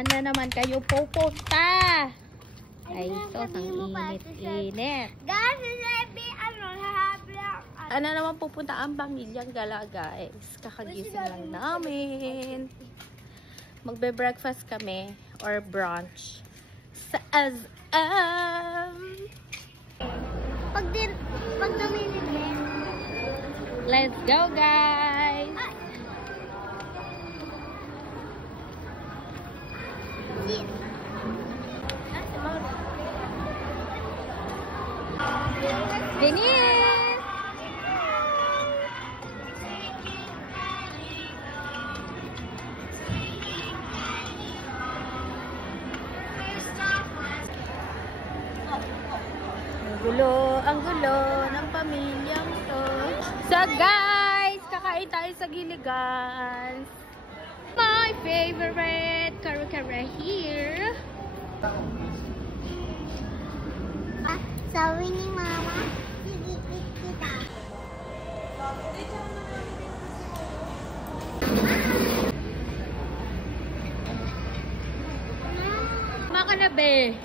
Saan na naman kayo pupunta? Ay, sos, ang init-init. Ano naman pupunta ang pamilyang gala, guys. Kakagising lang namin. Magbe-breakfast kami or brunch sa SM. Pag dumiligin. Let's go, guys! Denise! Ang gulo ng pamilyang to. So guys, kakain tayo sa Giligan. My favorite kare-kare here. Sabi ni Mama, sigigit kita. Maka na be.